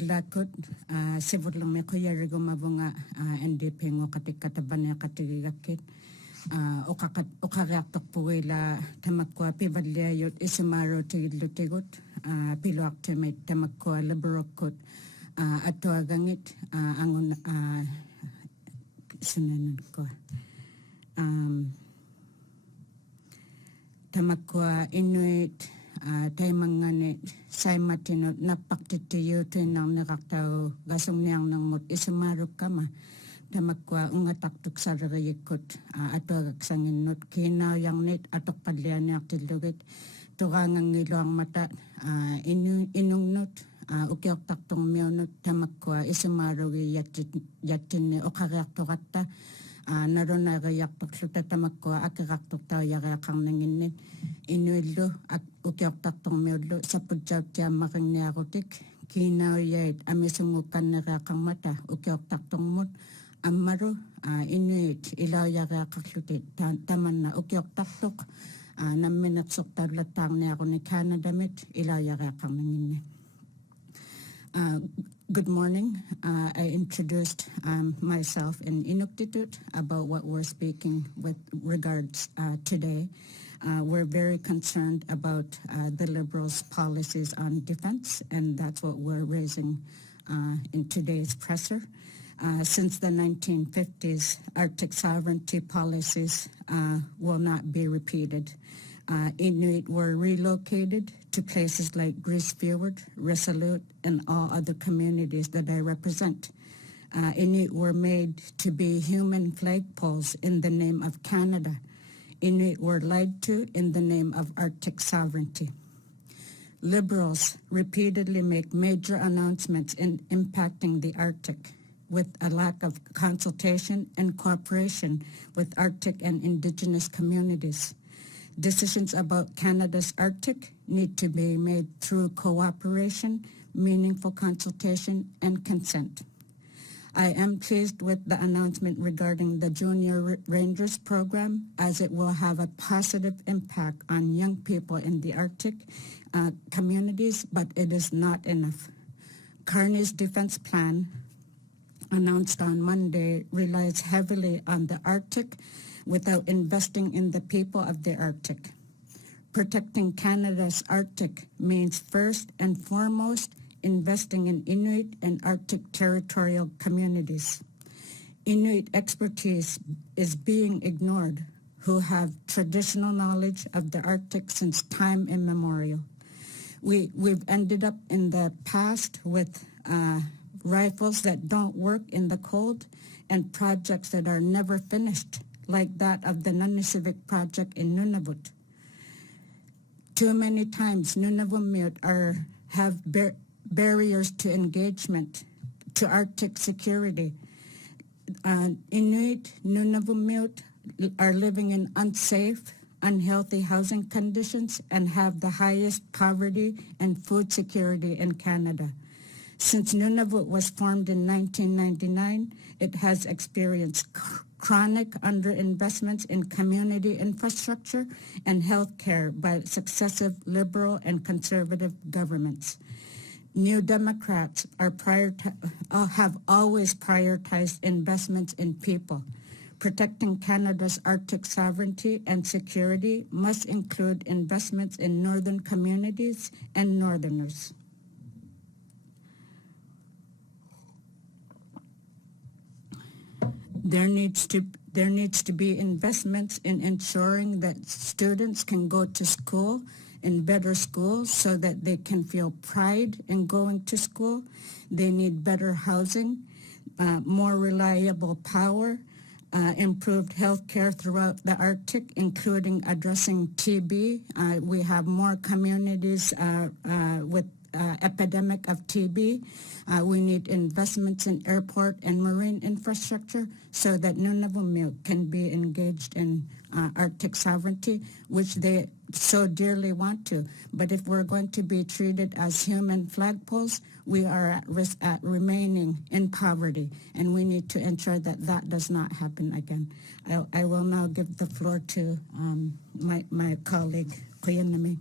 Udlakot, sivudlang may kuya rigumabunga NDP ngo katikatabanya katigigakit. Ukakaktok puwila tamakwa pibadliyayot isimaro tigidlutigot. Piluak timay tamakwa liberokot. Ato agangit angon sunanan ko. Tamakwa Inuit tay mangane say matinot napaktitiyo tinang nakaktaw gasong niyang nang mot isamarok kama tamakwa ungataktok sa rayikot ato agsangin not kinaw yang nit atok padlian niyak tilugit tukangang iluang mata inung not ukyok taktong miyaw not tamakwa isamarok yatin o kagayak tokata naroon na gayak tok suta tamakwa akagak tok taw yakakang nanginin inuilo at ukyok taktong miulo sa pudjaw tiya making niyakotik kinaw yait amisungukan nakakang mata ukyok taktong mut amaro inuit ilaw yakakak sutit taman na ukyok taktok naminaksok taglatang niyako ni Canada mit ilaw yakakang nanginin. Good morning. I introduced myself in Inuktitut about what we're speaking with regards today. We're very concerned about the Liberals' policies on defense, and that's what we're raising in today's presser. Since the 1950s, Arctic sovereignty policies will not be repeated. Inuit were relocated to places like Grisfjord, Resolute, and all other communities that I represent. Inuit were made to be human flagpoles in the name of Canada. Inuit were lied to in the name of Arctic sovereignty. Liberals repeatedly make major announcements in impacting the Arctic with a lack of consultation and cooperation with Arctic and Indigenous communities. Decisions about Canada's Arctic need to be made through cooperation, meaningful consultation, and consent. I am pleased with the announcement regarding the Junior Rangers program, as it will have a positive impact on young people in the Arctic communities, but it is not enough. Carney's defense plan, announced on Monday, relies heavily on the Arctic without investing in the people of the Arctic. Protecting Canada's Arctic means first and foremost investing in Inuit and Arctic territorial communities. Inuit expertise is being ignored, who have traditional knowledge of the Arctic since time immemorial. We've ended up in the past with rifles that don't work in the cold and projects that are never finished, like that of the Nunavut project in Nunavut. Too many times, Nunavut have barriers to engagement to Arctic security. Inuit Nunavut are living in unsafe, unhealthy housing conditions and have the highest poverty and food security in Canada. Since Nunavut was formed in 1999, it has experienced chronic underinvestments in community infrastructure and health care by successive liberal and conservative governments. New Democrats have always prioritized investments in people. Protecting Canada's Arctic sovereignty and security must include investments in northern communities and northerners. There needs to be investments in ensuring that students can go to school in better schools so that they can feel pride in going to school. They need better housing, more reliable power, improved health care throughout the Arctic, including addressing TB. We have more communities with epidemic of TB. We need investments in airport and marine infrastructure so that Nunavut can be engaged in Arctic sovereignty, which they so dearly want to. But if we're going to be treated as human flagpoles, we are at risk at remaining in poverty, and we need to ensure that that does not happen again. I will now give the floor to my colleague, Kuyanami.